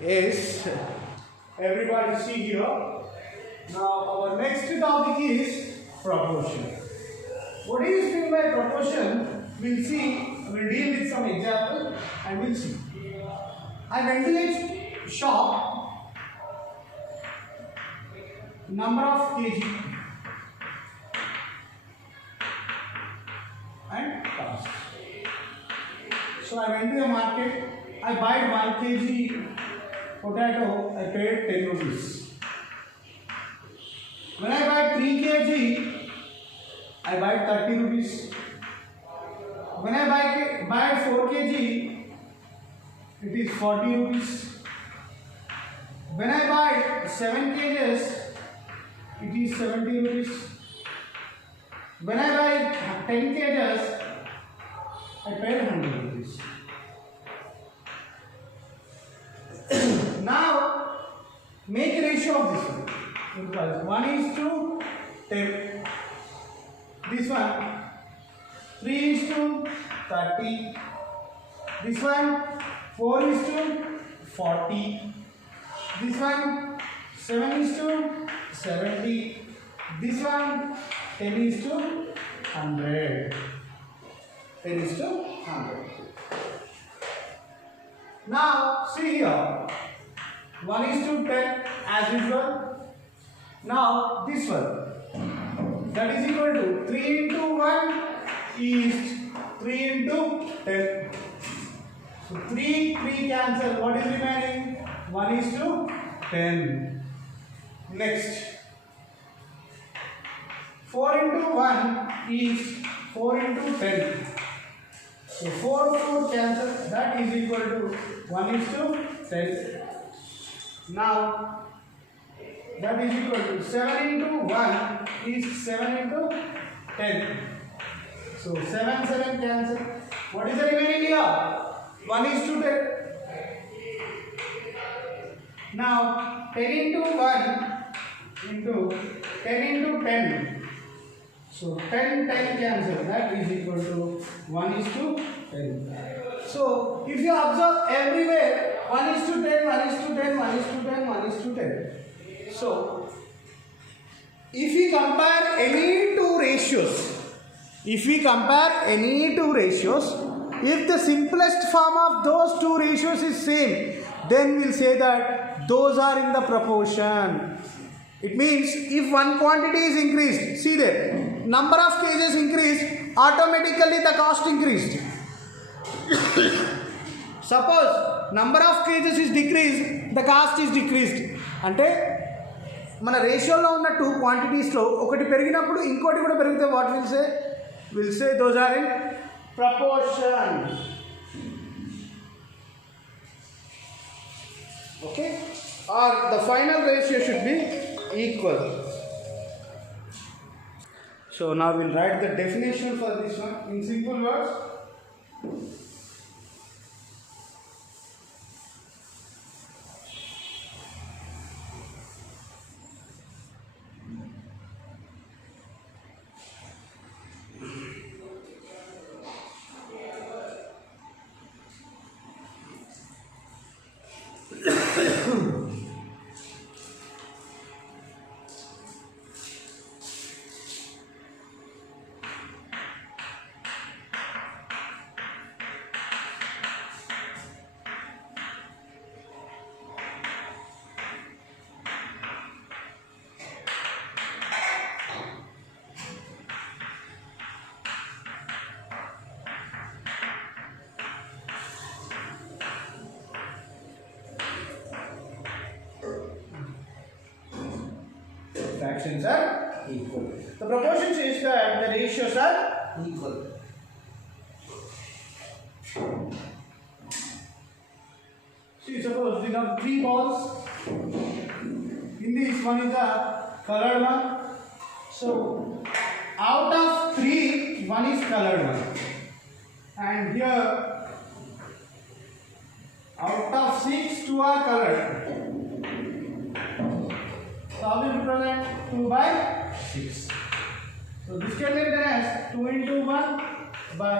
Yes, everybody see here. Now our next topic is proportion. What is meant by proportion? We'll see. We'll deal with some example and we'll see. I went to a shop. Number of kg and cost. So I went to the market. I buy 1 kg potato. I paid 10 rupees. When I buy 3 kg, I buy 30 rupees. When I buy 4 kg, it is 40 rupees. When I buy 7 kgs, it is 70 rupees. When I buy 10 kgs, I pay 100 rupees. Now, make a ratio of this one. Because 1:10. This one 3:30. This one 4:40. This one 7:70. This one 10:100. 10:100. Now see here, 1:10 as usual. Now this one, that is equal to 3 into 1 is 3 into 10. So 3 cancel. What is remaining? 1:10. Next, 4 into 1 is 4 into 10. So 4 cancel. That is equal to 1:10. Now that is equal to 7 into 1 is 7 into 10. So 7 cancel. What is the remaining here? 1:10. Now 10 into 1 into 10 into 10. So 10 cancel. That is equal to 1:10. So if you observe everywhere 1:10, 1:10, 1:10, 1:10. So if we compare any two ratios, if the simplest form of those two ratios is same, then we'll say that those are in the proportion. It means if one quantity is increased, see there, number of kgs increased, automatically the cost increased. Suppose number of kgs is decreased, the cost is decreased. అంటే మన రేషియోలో ఉన్న two క్వాంటిటీస్లో ఒకటి పెరిగినప్పుడు ఇంకోటి కూడా పెరిగితే what will say those are in proportion. Okay, are the final ratio should be equal. So now will write the definition for this one in simple words. Fractions are equal. The proportion says that the ratios are equal. See, suppose we have 3 balls. In this one is a colored one. So out of 3, one is colored one. And here out of 6, 2 are colored. So how will represent 2 by 6? So this can be written as 2 into 1 by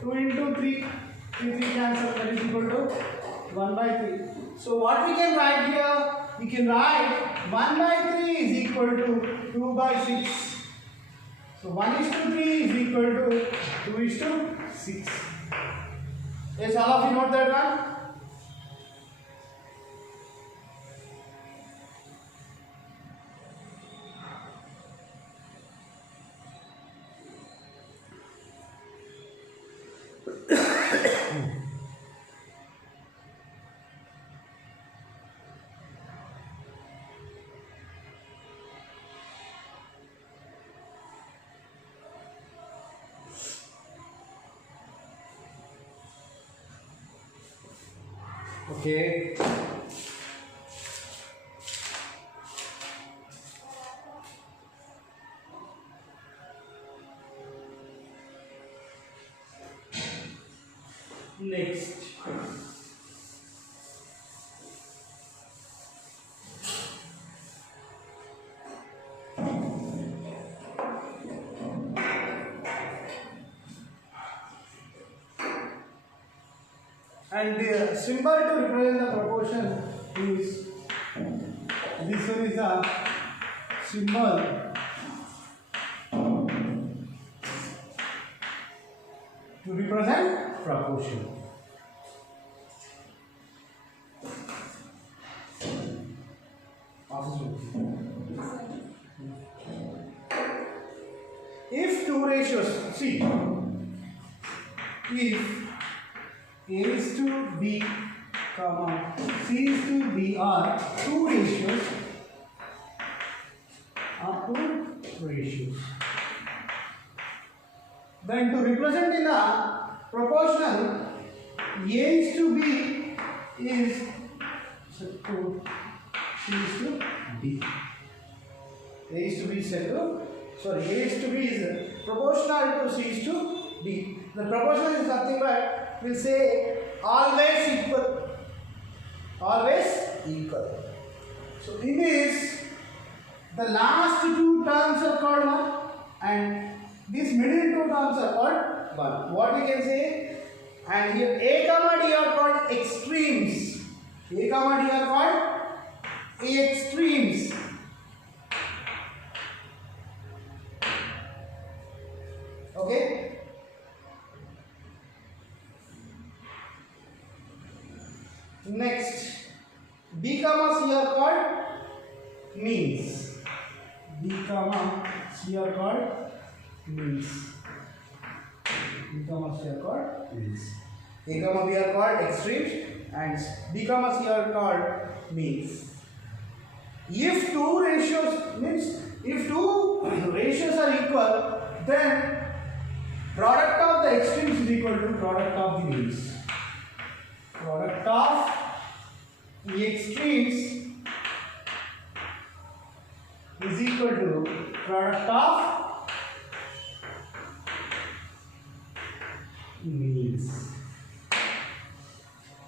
2 into 3. 3 cancel, that is equal to 1 by 3. So what we can write here? We can write 1 by 3 is equal to 2 by 6. So 1 is to 3 is equal to 2 is to 6. Yes, all of you note that one? Okay. Next. And the symbol to represent the proportion is, this one is a symbol to represent proportion. If two ratios, see, if A is to B, comma, C is to D are two ratios, then to represent in a proportional, A is to B is set to C is to D. A is to B set to, sorry, A is to B is proportional to C is to D. The proportional is nothing but, we'll say always equal. Always equal. So in this, the last two terms are called 1 and these middle two terms are called 1. What we can say? And here A comma D are called extremes. A comma D are called extremes. Okay? Next, B comma C are called means. B comma C are called means. B comma C are called means. A comma B are called extremes and B comma C are called means. If two ratios means if two ratios are equal, then product of the extremes is equal to product of the means. Product of the extremes is equal to product of means.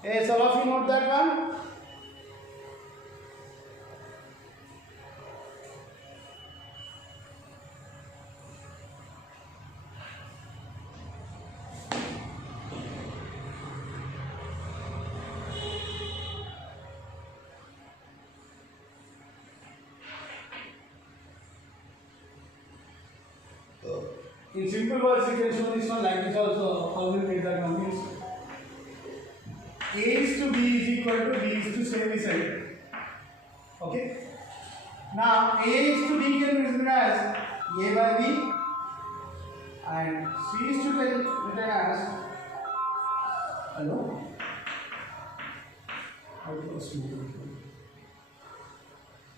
Yes, all of you note that one? In simple words, you can show this one like this also. How will make that one means A is to B is equal to B is to same side. Okay. Now A is to D can be written as A by B and C is to be written as hello.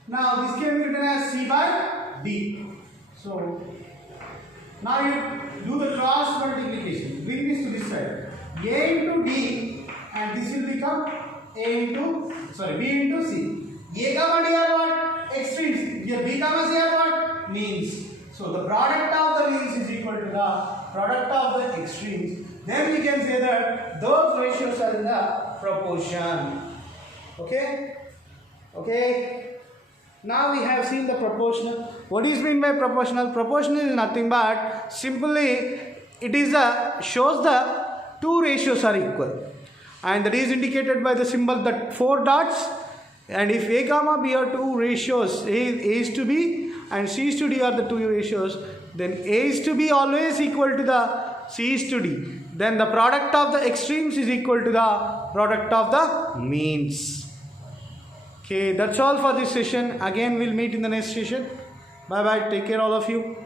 Now this can be written as C by D. So now you do the cross multiplication. Bring this to this side. A into D and this will become A into, sorry, B into C. A comma D are what? Extremes. Here B comma C are what? Means. So the product of the means is equal to the product of the extremes. Then we can say that those ratios are in the proportion. Okay? Okay? Now we have seen the proportional. What is meant by proportional? Proportional is nothing but simply it is shows the two ratios are equal. and that is indicated by the symbol, that 4 dots. And if A comma B are two ratios, A is to B and C is to D are the two ratios, then A is to B always equal to the C is to D. Then the product of the extremes is equal to the product of the means. Okay, that's all for this session. Again, we'll meet in the next session. Bye bye. Take care, all of you.